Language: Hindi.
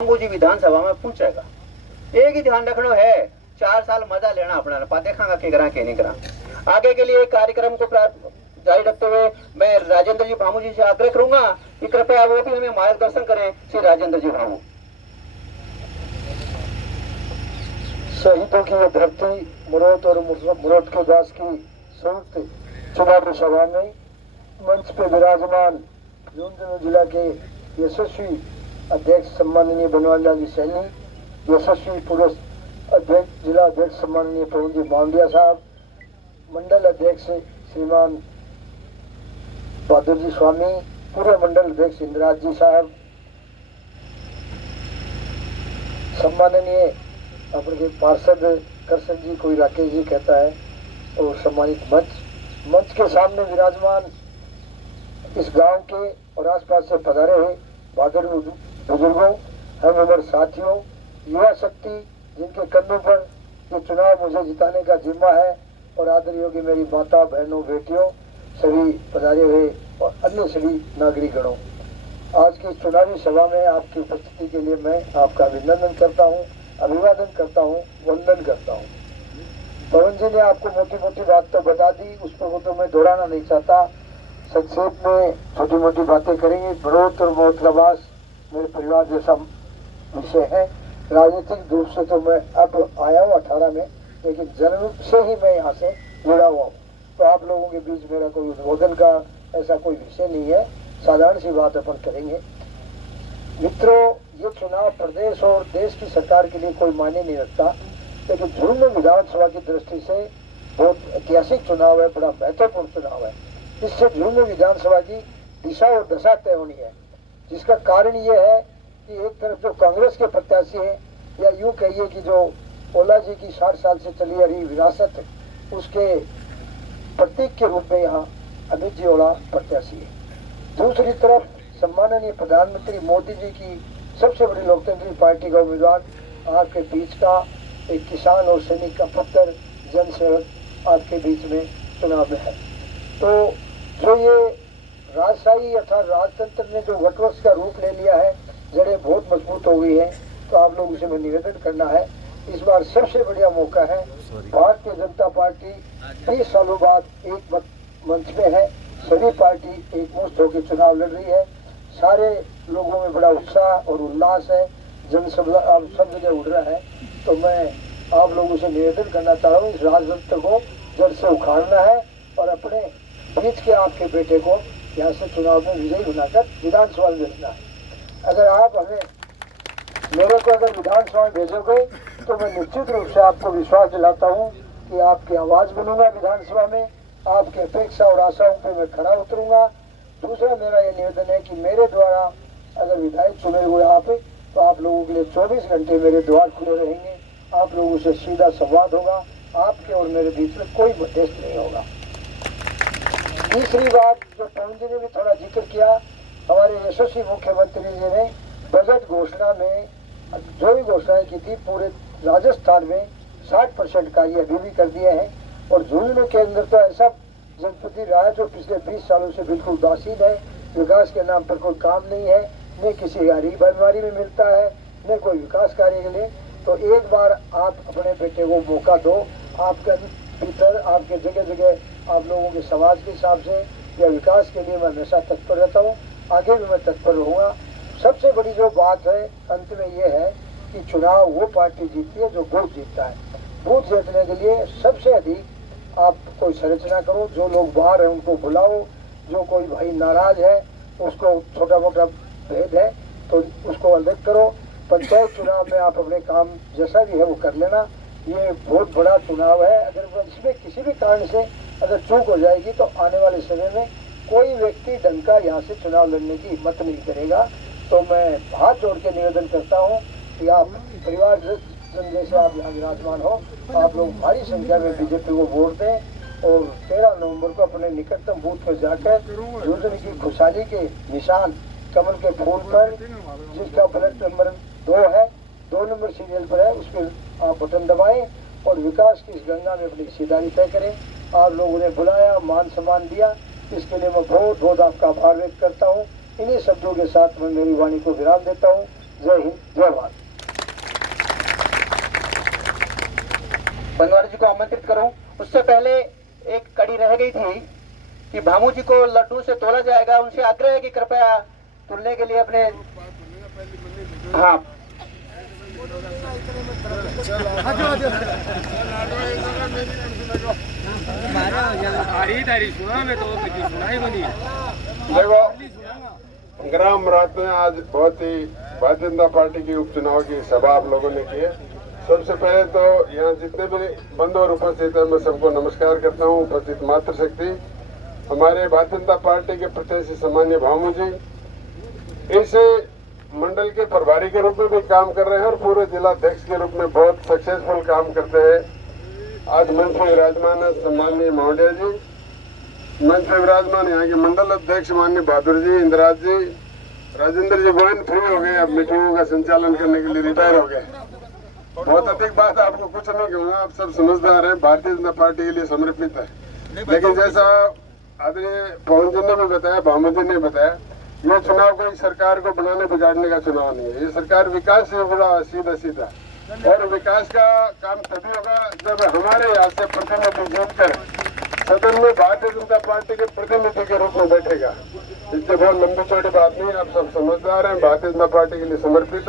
जी विधानसभा में पूछेगा। एक ही ध्यान रखना है, 4 साल मजा लेना अपना, पा देखागा के करा के नहीं करा। आगे के लिए कार्यक्रम को जारी रखते हुए मैं राजेंद्र जी भामू जी से आग्रह करूंगा कि कृपया वो भी हमें मार्गदर्शन करें। श्री राजेंद्र जी भामू। शहीदों की यह धरती मुरौत और मुरौत के दास की संयुक्त चुनावी सभा में मंच पे विराजमान झुंझुनू जिला के यशस्वी अध्यक्ष सम्माननीय बनवारी लाल जी सैनी, यशस्वी पूर्व अध्यक्ष जिला अध्यक्ष सम्माननीय पवन जी मांडिया साहब, मंडल अध्यक्ष श्रीमान बहादुर जी स्वामी, पूर्व मंडल अध्यक्ष इंद्राज जी साहब, सम्माननीय अपने पार्षद करसन जी, कोई राकेश जी कहता है, और सम्मानित मंच के सामने विराजमान इस गांव के और आसपास से पधारे हुए बहादुर बुजुर्गों, हम उम्र साथियों, युवा शक्ति जिनके कंधों पर ये चुनाव मुझे जिताने का जिम्मा है, और आदरणीय योगी मेरी माता बहनों बेटियों, सभी पधारे हुए और अन्य सभी नागरिकगणों, आज की चुनावी सभा में आपकी उपस्थिति के लिए मैं आपका अभिनंदन करता हूँ, अभिवादन करता हूँ, वंदन करता हूँ। पवन जी ने आपको मोटी मोटी बात तो बता दी, उस पर तो मैं दोहराना नहीं चाहता। संक्षेप में छोटी मोटी बातें करेंगे। बढ़ोत और मोहतरबास मेरे परिवार जैसा विषय है। राजनीतिक रूप से तो मैं अब आया हूँ 18 में, लेकिन जन्म से ही मैं यहाँ से जुड़ा हुआ हूँ, तो आप लोगों के बीच मेरा कोई उद्बोधन का ऐसा कोई विषय नहीं है, साधारण सी बात अपन करेंगे। मित्रों, ये चुनाव प्रदेश और देश की सरकार के लिए कोई मायने नहीं रखता, लेकिन झुंझुनू विधानसभा की दृष्टि से बहुत ऐतिहासिक चुनाव है, बड़ा महत्वपूर्ण चुनाव है। इससे झुंझुनू विधानसभा की दिशा और दशा तय होनी है, जिसका कारण ये है कि एक तरफ जो कांग्रेस के प्रत्याशी है, या यूं कहिए कि जो ओला जी की 60 साल से चली आ रही विरासत है, उसके प्रतीक के रूप में यहाँ अमित जी ओला प्रत्याशी है। दूसरी तरफ सम्माननीय प्रधानमंत्री मोदी जी की सबसे बड़ी लोकतांत्रिक पार्टी का उम्मीदवार आपके बीच का एक किसान और सैनिक का पुत्र जनसेवक आपके बीच में चुनाव में है। तो जो ये राजशाही अर्थात राजतंत्र ने जो वटवृक्ष का रूप ले लिया है, जड़ें बहुत मजबूत हो गई है, तो आप लोगों से मैं निवेदन करना है, इस बार सबसे बढ़िया मौका है। भारतीय जनता पार्टी 20 सालों बाद एक मंच में है, सभी पार्टी एकमुश्त होकर चुनाव लड़ रही है, सारे लोगों में बड़ा उत्साह और उल्लास है, जनसभा अब सब जगह उड़ रहा है। तो मैं आप लोगों से निवेदन करना चाह रहा हूँ, इस राजतंत्र को जड़ से उखाड़ना है और अपने बीच के आपके बेटे को यहाँ से चुनाव में विजयी बनाकर विधानसभा में भेजना है। अगर आप हमें मेरे को अगर विधानसभा में भेजोगे तो मैं निश्चित रूप से आपको विश्वास दिलाता हूँ कि आपकी आवाज़ बनूंगा विधानसभा में, आपकी अपेक्षा और आशाओं पर मैं खड़ा उतरूंगा। दूसरा मेरा ये निवेदन है कि मेरे द्वारा अगर विधायक चुने हुए आप, तो आप लोगों के लिए 24 घंटे मेरे द्वार खुले रहेंगे, आप लोगों से सीधा संवाद होगा, आपके और मेरे बीच में कोई मध्यस्थ नहीं होगा। तीसरी बात जो पवन जी ने भी थोड़ा जिक्र किया, हमारे यशस्वी मुख्यमंत्री जी ने बजट घोषणा में जो भी घोषणाएं की थी, पूरे राजस्थान में 60% कार्य अभी भी कर दिए हैं, और झुंझुनू के अंदर तो ऐसा जनप्रति रहा है जो पिछले 20 सालों से बिल्कुल उदासीन है, विकास के नाम पर कोई काम नहीं है, न किसी गरीब बीमारी में मिलता है, न कोई विकास कार्य के लिए। तो एक बार आप अपने बेटे को मौका दो, आपके भीतर आपके जगह जगह आप लोगों के समाज के हिसाब से या विकास के लिए मैं हमेशा तत्पर रहता हूँ, आगे भी मैं तत्पर रहूँगा। सबसे बड़ी जो बात है अंत में ये है कि चुनाव वो पार्टी जीतती है जो बूथ जीतता है। बूथ जीतने के लिए सबसे अधिक आप कोई संरचना करो, जो लोग बाहर हैं उनको बुलाओ, जो कोई भाई नाराज है उसको छोटा मोटा भेद है तो उसको अलग करो। पंचायत चुनाव में आप अपने काम जैसा भी है वो कर लेना। ये बहुत बड़ा चुनाव है, अगर इसमें किसी भी कारण से अगर चूक हो जाएगी तो आने वाले समय में कोई व्यक्ति ढंग का यहाँ से चुनाव लड़ने की हिम्मत नहीं करेगा। तो मैं हाथ जोड़ के निवेदन करता हूँ कि आप परिवार जैसे आप यहाँ विराजमान हो, आप लोग भारी संख्या में बीजेपी को वोट दें और 13 नवंबर को अपने निकटतम बूथ पर जाकर झुंझुनू की खुशहाली के निशान कमल के फूल पर, जिसका प्लेट नंबर 2 है, 2 नंबर सीरियल पर है, उस पर आप बटन दबाएं और विकास की इस गंगा में अपनी हिस्सेदारी तय करें। आप लोगों ने बुलाया, मान सम्मान दिया, इसके लिए मैं बहुत बहुत आपका आभार व्यक्त करता हूँ। इन्हीं शब्दों के साथ मैं मेरी वाणी को विराम देता हूँ। जय हिंद, जय भारत। बनवारी जी को आमंत्रित करूं। उससे पहले एक कड़ी रह गई थी कि भामू जी को लड्डू से तोला जाएगा। उनसे आग्रह है कि कृपया तुलने के लिए अपने हाँ देखो, ग्राम रात में आज बहुत ही भारतीय जनता पार्टी की उपचुनाव की सभा आप लोगों ने की है। सबसे पहले तो यहाँ जितने भी बंधु और उपस्थित हैं, मैं सबको नमस्कार करता हूँ। उपस्थित मातृशक्ति, हमारे भारतीय जनता पार्टी के प्रत्याशी सम्मान्य भामू जी इस मंडल के प्रभारी के रूप में भी काम कर रहे हैं और पूरे जिला अध्यक्ष के रूप में बहुत सक्सेसफुल काम करते हैं। आज मंच में विराजमान है सम्मान्य महोदय जी, मंच में विराजमान यहाँ के मंडल अध्यक्ष माननीय बहादुर जी, इंदिराज जी, राजेंद्र जी गोविंद फ्री हो गए, अब मीटिंगों का संचालन करने के लिए रिटायर हो गए। बहुत अधिक बात आपको कुछ नहीं कहूँगा, आप सब समझदार हैं, भारतीय जनता पार्टी के लिए समर्पित है। लेकिन जैसा आदरणीय पवन जी ने भी बताया, भामू जी ने बताया, ये चुनाव कोई सरकार को बनाने बिगाड़ने का चुनाव नहीं है। ये सरकार विकास से जुड़ा सीधा सीधा, और विकास का काम तभी होगा जब हमारे यहाँ से प्रतिनिधि जीतकर सदन में भारतीय जनता पार्टी के प्रतिनिधि के रूप में बैठेगा। इससे बहुत लंबी चौड़ी बात नहीं, आप सब समझदार हैं, भारतीय जनता पार्टी के लिए समर्पित है।